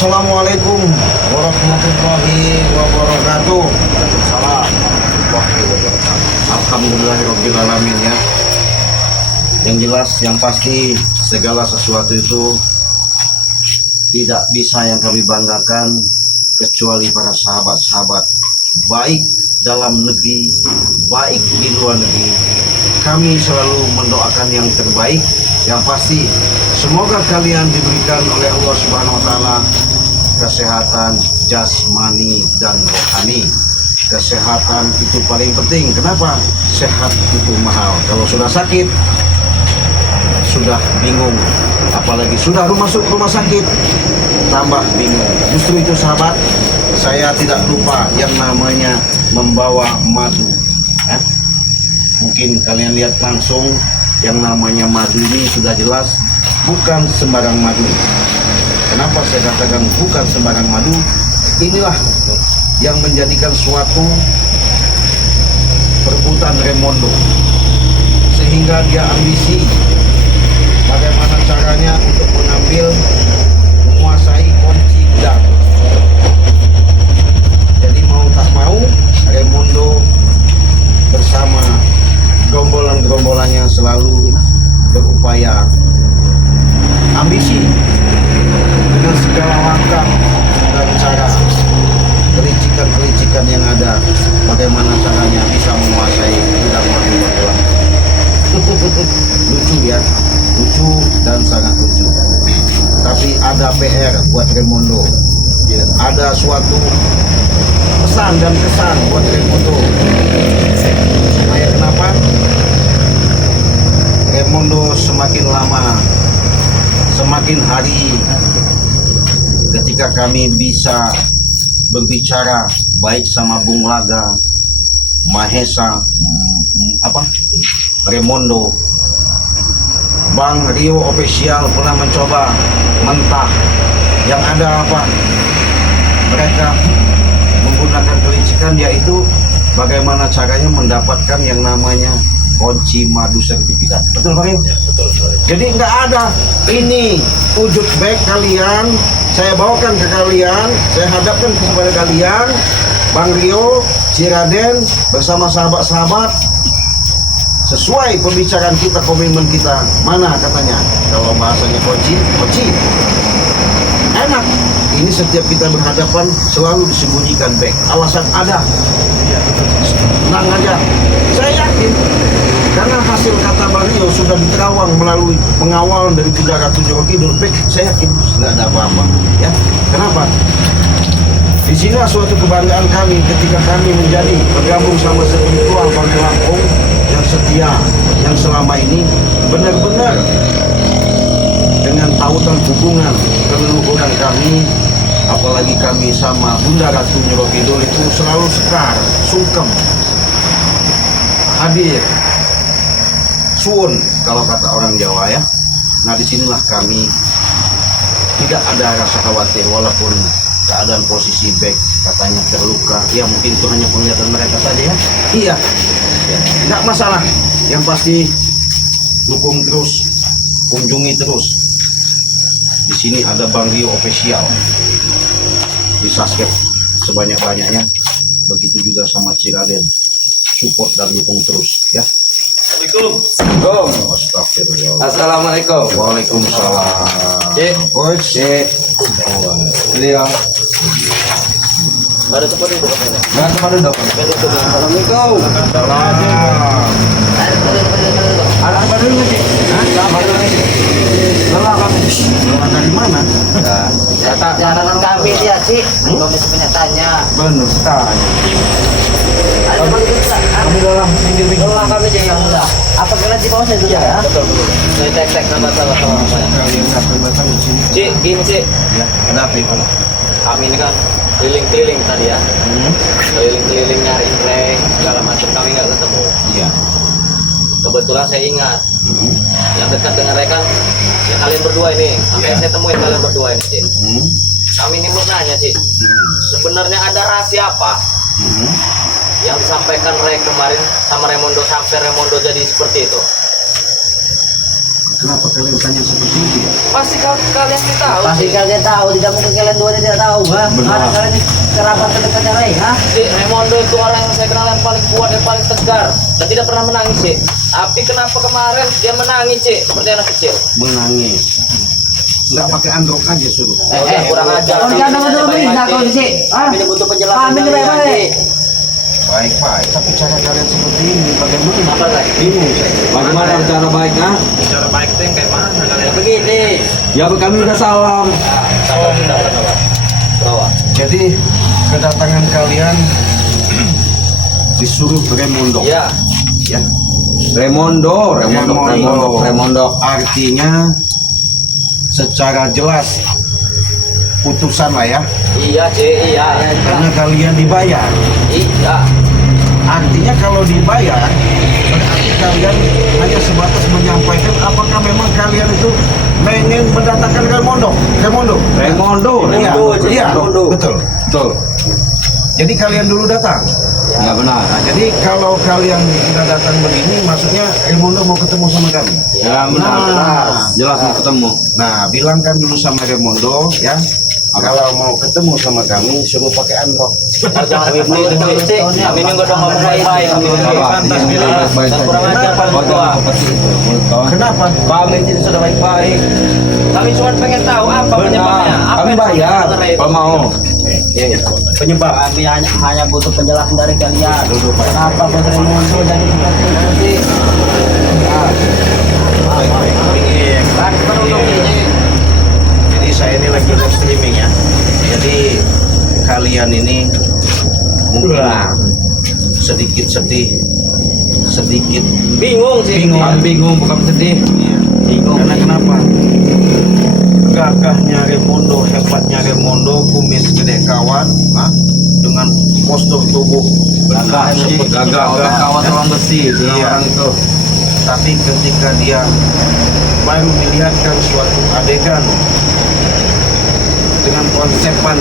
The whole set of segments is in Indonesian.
Assalamualaikum warahmatullahi wabarakatuh. Waalaikumsalam warahmatullahi wabarakatuh. Alhamdulillahirobbilalamin ya. Yang jelas, yang pasti segala sesuatu itu tidak bisa yang kami banggakan kecuali para sahabat-sahabat, baik dalam negeri, baik di luar negeri. Kami selalu mendoakan yang terbaik. Yang pasti semoga kalian diberikan oleh Allah Subhanahu wa taala kesehatan jasmani dan rohani. Kesehatan itu paling penting. Kenapa? Sehat itu mahal. Kalau sudah sakit, sudah bingung. Apalagi sudah masuk rumah sakit, tambah bingung. Justru itu sahabat, saya tidak lupa yang namanya membawa madu. Mungkin kalian lihat langsung, yang namanya madu ini sudah jelas bukan sembarang madu. Kenapa saya katakan bukan sembarang madu? Inilah yang menjadikan suatu perebutan Raimondo, sehingga dia ambisi bagaimana caranya untuk mengambil, menguasai kunci gudang. Jadi mau tak mau, Raimondo bersama gerombolan-gerombolannya selalu berupaya ambisi dengan segala langkah dan cara, kelicikan-kelicikan yang ada, bagaimana caranya bisa menguasai gudang madu Magelang. Lucu ya, lucu dan sangat lucu. Tapi ada PR buat Raimondo, ada suatu pesan dan kesan buat Raimondo. Supaya kenapa? Raimondo semakin lama, semakin hari, ketika kami bisa berbicara baik sama Bung Laga, Mahesa, Raimondo, Bang Rio Official pernah mencoba mentah. Yang ada apa? Mereka menggunakan kelicikan, yaitu bagaimana caranya mendapatkan yang namanya kunci madu sertifikat. Betul Pak Rio? Ya, betul. Jadi nggak ada. Ini wujud baik kalian, saya bawakan ke kalian, saya hadapkan kepada kalian, Bang Rio, Ciraden bersama sahabat-sahabat, sesuai pembicaraan kita, komitmen kita. Mana katanya? Kalau bahasanya kunci enak. Ini setiap kita berhadapan selalu disembunyikan baik. Alasan ada. Tenang aja. Saya yakin karena hasil kata Bang Rio sudah diterawang melalui pengawalan dari 300 Joko Kidul. Baik, saya yakin nggak ada apa-apa. Ya, kenapa? Di sini suatu kebanggaan kami ketika kami menjadi bergabung sama spiritual Bang Lampung yang setia, yang selama ini benar-benar dengan tautan hubungan keleluhuran kami, apalagi kami sama Bunda Ratu Nyiro Kidul itu selalu sekar, sungkem, hadir, suun kalau kata orang Jawa ya. Nah disinilah kami tidak ada rasa khawatir walaupun keadaan posisi back katanya terluka. Ya mungkin itu hanya penglihatan mereka saja ya. Iya, nggak masalah. Yang pasti dukung terus, kunjungi terus. Di sini ada Bang Rio Official, di subscribe sebanyak-banyaknya. Begitu juga sama Ciraden, support dan dukung terus ya. Assalamualaikum. Astagfirullah. Assalamualaikum. Waalaikumsalam. Cik. Cik. Beliau. Ada tempat duduk. Nggak tempat duduk. Assalamualaikum. Salam. Ada tempat duduk Cik? Tempat duduk Cik. Lelah kami. Lelah dari mana? Jalanan kami dia Cik. Komisi penyatanya. Benar sekali. Ada tempat duduk tak? Kami lelah pinggir-pinggir. Lelah kami Cik yang lelah. Apa kena di bawah saya duduk ya? Betul. Saya cek nama sama-sama. Kalian datang di sini. Cik, gini Cik. Ya, ada apa itu? Kami ini kan keliling-keliling tadi ya. Keliling-keliling nyari play segala macam, kami nggak ketemu. Iya. Kebetulan saya ingat yang dekat dengan rekan ya kalian berdua ini. Sampai saya temuin kalian berdua ini Cik. Kami ini mau nanya Cik, sebenarnya ada rahasia apa yang disampaikan Rek kemarin sama Raimondo sampai Raimondo jadi seperti itu? Kenapa kalian tanya seperti itu ya? Pasti kalian ini tahu. Pasti Cik. kalian tahu, tidak mungkin kalian dua tidak tahu, ha? Benar. Mana kalian ini kerabat terdekatnya Ray, ha? Cik, Raimondo itu orang yang saya kenal yang paling kuat dan paling tegar dan tidak pernah menangis, Cik. Tapi kenapa kemarin dia menangis, Cik, seperti anak kecil? Menangis. Nggak pakai androk aja suruh. Udah kurang ajar. Kau jangan betul berita kau di sini, ha? Kami butuh penjelasan. Kami ini dari baik-baik. Cik. Baik, tapi cara kalian seperti ini bagaimana? Apa lagi? Bingung saya. Bagaimana cara baiknya? Cara baik itu yang kayak mana kalian? Begini, Ya kami udah salam. Sabar, sabar. Bawa. Jadi kedatangan kalian disuruh Remondo. Iya. Ya. Remondo. Artinya secara jelas putusan lah ya. Iya, Cik, iya. Karena kalian dibayar. Iya. Artinya kalau dibayar berarti kalian hanya sebatas menyampaikan apakah memang kalian itu ingin mendatangkan Remondo. Iya, iya, betul. Jadi kalian dulu datang. Ya benar. Nah, jadi kalau kalian tidak datang begini, maksudnya Remondo mau ketemu sama kami. Ya benar. Jelas mau ketemu. Nah, bilangkan dulu sama Remondo ya. Kalau mau ketemu sama kami, suruh pakai androk. Jangan begitu, Cik. Kami ini udah ngomong baik-baik. Kami ini pantas bilang. Dan kurang ajar paling tua. Kenapa? Kami tidak sudah baik-baik. Kami cuma pengen tahu apa penyebabnya. Apa Kami yang bayar. sebenarnya itu? Kalau mau. Penyebab. kami hanya butuh penjelasan dari kalian. Kenapa Putri muncul jadi seperti itu, Cik? Kan penduduk ini. Jadi saya ini lagi live streaming ya. Jadi kalian ini mungkin sedikit sedih, sedikit Bingung, Cik. Kami bingung bukan sedih. Karena kenapa? Gagahnya Remondo, hebatnya Remondo, kumis gede kawan, dengan postur tubuh Gagah, kawan orang besi, Iya. orang itu. Tapi ketika dia baru melihatkan suatu adegan dengan konsepan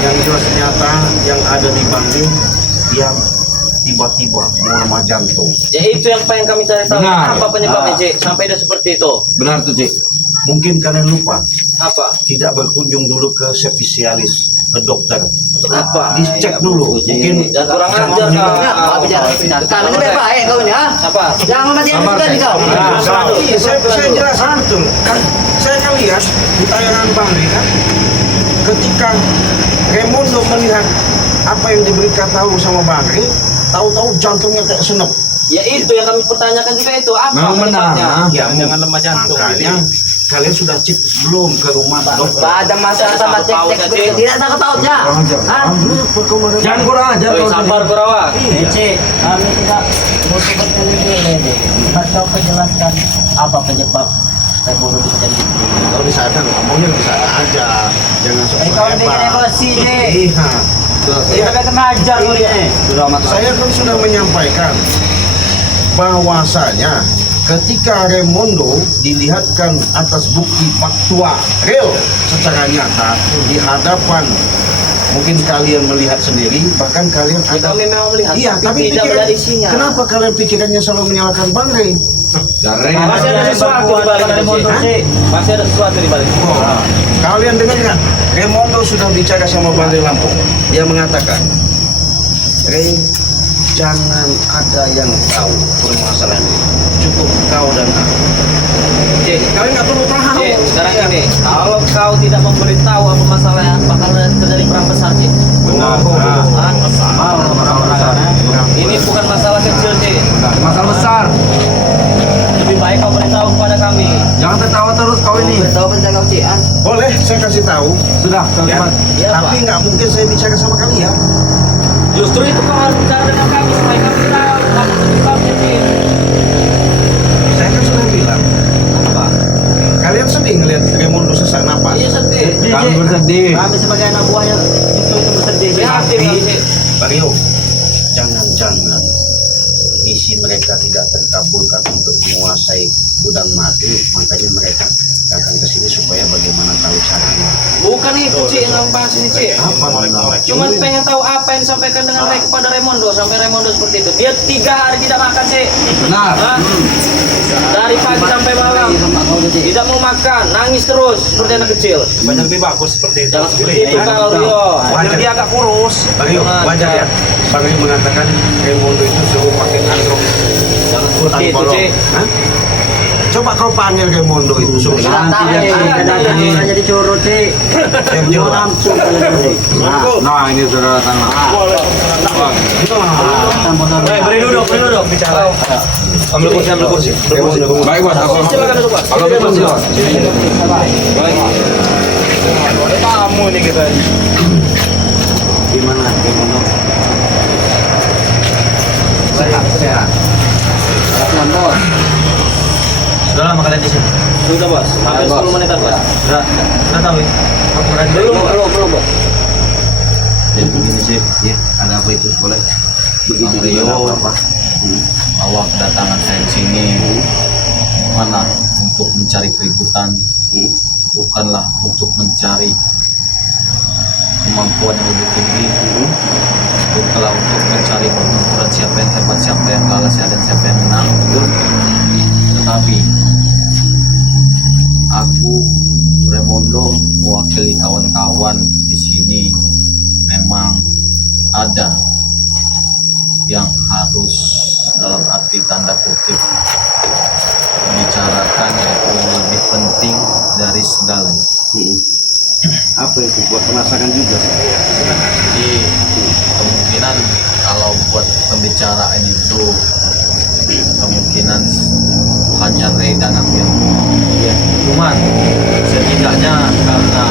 yang jelas nyata yang ada di Bandung, dia tiba-tiba melema jantung. Ya itu yang pengen kami cari tahu. Benar. Apa penyebabnya, Cik? Sampai dia seperti itu. Benar tuh, Cik. Mungkin kalian lupa Apa? tidak berkunjung dulu ke spesialis, ke dokter. Untuk apa? Dicek dulu. Mungkin Dan kurang ajar, Kak. Kami ini baik-baik kau ini, ha? Apa? Jangan mati sekali kau. Iya, saya jelasin betul. Kan saya kan lihat di tayangan Bang Ri kan, ketika Remondo melihat apa yang diberikan tahu sama Bang Ri, tahu-tahu jantungnya kayak senep. Ya itu yang kami pertanyakan juga itu. Apa Memang benar, penyebabnya? ha? Ya, jangan lemah jantung. Makanya kalian sudah cek belum ke rumah dokter? Ada masalah sama cek-cek begitu. Tidak takut pautnya. Ha? Jangan kurang ajar. Oi, sabar, Kurawan. Cik, kami tidak butuh bertele-tele. Kau penjelaskan apa penyebab saya bunuh bisa jadi seperti ini. Kalau di sana ngomongnya di sana aja, jangan sok Kau bikin emosi, Cik. Iya. Kita kan ngajar kau ini. Sudah amat. Saya kan sudah menyampaikan bahwasanya ketika Remondo dilihatkan atas bukti faktual real secara nyata di hadapan, mungkin kalian melihat sendiri, bahkan kalian Ya, ada kami memang melihat, iya, tapi tidak pikiran, ada isinya. kenapa kalian pikirannya selalu menyalahkan Bang Rey? Masih ada sesuatu di balik itu, Cik. Masih ada sesuatu di balik itu. Oh, kalian dengar nggak? Remondo sudah bicara sama Bang Rey Lampung. Dia mengatakan, Rey, jangan ada yang tahu permasalahan ini. Cukup kau dan aku. Cik, Kalian nggak perlu tahu. Cik, sekarang ini, kalau kau tidak memberitahu apa masalahnya, bakal terjadi perang besar, Cik. Benar. Ini bukan masalah kecil, Cik. Masalah besar. Lebih baik kau beritahu kepada kami. Jangan tertawa terus kau ini. Tahu penjaga kau, Cik, ha? Boleh, saya kasih tahu. Sudah, kau Ya. cepat. Iya, Tapi Pak. nggak mungkin saya bicara sama kalian. Justru itu kau harus bicara dengan kami supaya kami tahu apa penyebabnya, Cik. Saya kan sudah bilang, Apa? kalian sedih ngelihat Remondo sesak napas. Iya, sedih. Kami bersedih. Kami sebagai anak buahnya itu bersedih. Cik. Prihatin kami, Cik. Mario, jangan-jangan misi mereka tidak terkabulkan untuk menguasai gudang madu, makanya mereka datang ke sini supaya bagaimana tahu caranya. Bukan itu Cik yang bahas ini Cik. Cuman pengen tahu apa yang disampaikan dengan kepada Raimondo sampai Raimondo seperti itu. Dia 3 hari tidak makan Cik. Benar. Hah? Dari pagi sampai malam tidak mau makan, nangis terus seperti anak kecil. Banyak lebih bagus seperti itu. Jangan seperti itu kalau Rio. Biar dia agak kurus. Bang Rio, wajar ya. Bang Rio mengatakan Raimondo itu suruh pakai androk. Jangan seperti itu Cik. Hah? Coba kau panggil Raimondo itu suruh. Nanti dia kadang-kadang jadi curut sih. Mau langsung kali. Nah, ini saudara tanah. Beri duduk, bicara. Ambil kursi. Baik, Bos. Silakan duduk, Pak. Ambil kursi, Bos. Tamu nih kita. Gimana Raimondo? Sehat. Bos. Sudah lama kalian di sini? Sudah Bos. Hampir 10 menitan Bos. Sudah tahu ya? Belum Bos. Ya begini sih, ya ada apa itu boleh? Bang Rio, awak kedatangan saya di sini mana untuk mencari keributan, bukanlah untuk mencari kemampuan yang lebih tinggi, bukanlah untuk mencari pertempuran siapa yang hebat, siapa yang kalah, dan siapa yang menang, tetapi aku Raimondo mewakili kawan-kawan di sini memang ada yang harus dalam arti tanda kutip dibicarakan, yaitu lebih penting dari segalanya. Apa itu? Buat penasaran juga. Jadi kemungkinan kalau buat pembicaraan itu kemungkinan hanya Ray dan Amir. Cuman setidaknya karena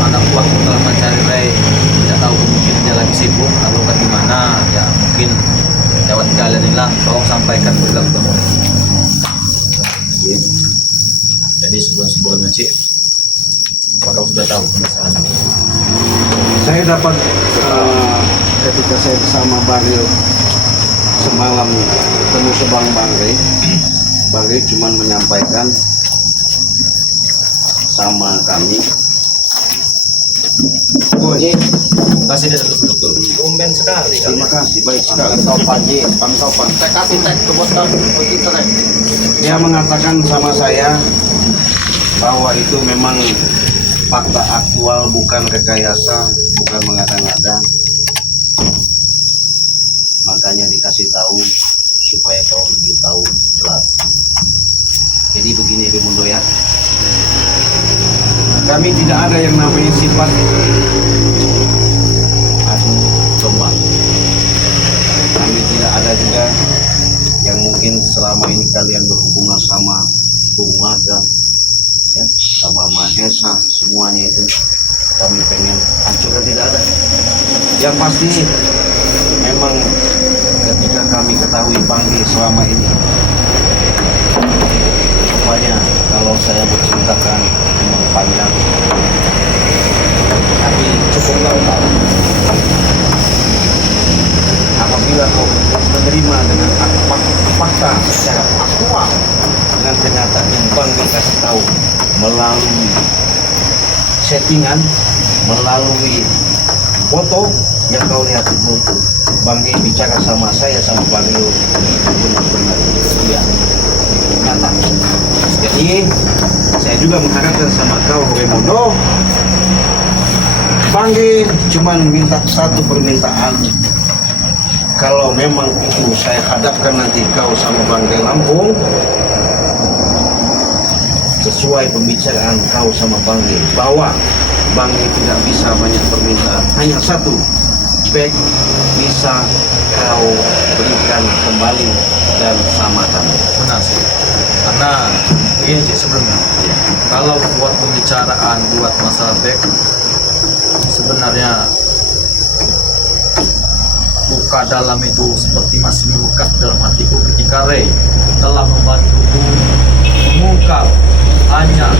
anak waktu telah mencari Ray, tidak tahu mungkin dia lagi sibuk atau bagaimana, ya mungkin lewat kalian inilah tolong sampaikan kepada ketemu. Jadi sebelum-sebelumnya Cik, apakah sudah tahu permasalahan ini? Saya dapat ketika saya bersama Bang Rio semalam ketemu sebang Bang Ray cuma menyampaikan sama kami. Kasih dia duduk. Tumben sekali. Terima kasih, baik sekali. Bang Topan. Saya kasih tag ke bos kan. Begitu deh. Dia mengatakan sama saya bahwa itu memang fakta aktual, bukan rekayasa, bukan mengada-ngada. Makanya dikasih tahu supaya kau lebih tahu jelas. Jadi begini Raimondo ya, kami tidak ada yang namanya sifat adu domba. Kami tidak ada juga yang mungkin selama ini kalian berhubungan sama Bung Maga, ya, sama Mahesa, semuanya itu kami pengen hancurkan, tidak ada. Yang pasti memang ketika kami ketahui Banggi selama ini, rupanya kalau saya berceritakan memang panjang, tapi cukup tahu. Apabila kau menerima dengan fakta secara aktual dengan kenyataan yang Banggi kasih tahu melalui settingan, melalui foto yang kau lihat itu, Banggi bicara sama saya sama Bang Rio benar-benar ya nyata. Jadi saya juga mengharapkan sama kau Raimondo, Banggi cuman minta satu permintaan. Kalau memang itu saya hadapkan nanti kau sama Banggi Lampung, sesuai pembicaraan kau sama Banggi, bahwa Banggi tidak bisa banyak permintaan, hanya satu, baik bisa kau berikan kembali dan selamatan. Benar sih. Karena begini Cik, sebelumnya kalau buat pembicaraan buat masalah back, sebenarnya luka dalam itu seperti masih membekas dalam hatiku ketika Ray telah membantuku mengungkap hanya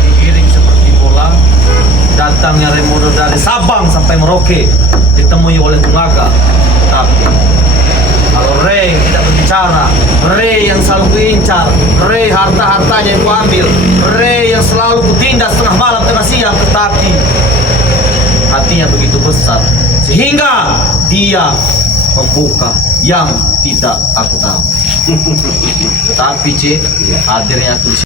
digiring seperti bola datangnya Raimondo dari Sabang sampai Merauke ditemui oleh Bung Aga, tapi Kalau Ray tidak berbicara, Ray yang selalu kuincar, Ray harta-hartanya yang kuambil, Ray yang selalu kutindas tengah malam, tengah siang, tetapi hatinya begitu besar sehingga dia membuka yang tidak aku tahu. Tapi Cik, hadirnya aku di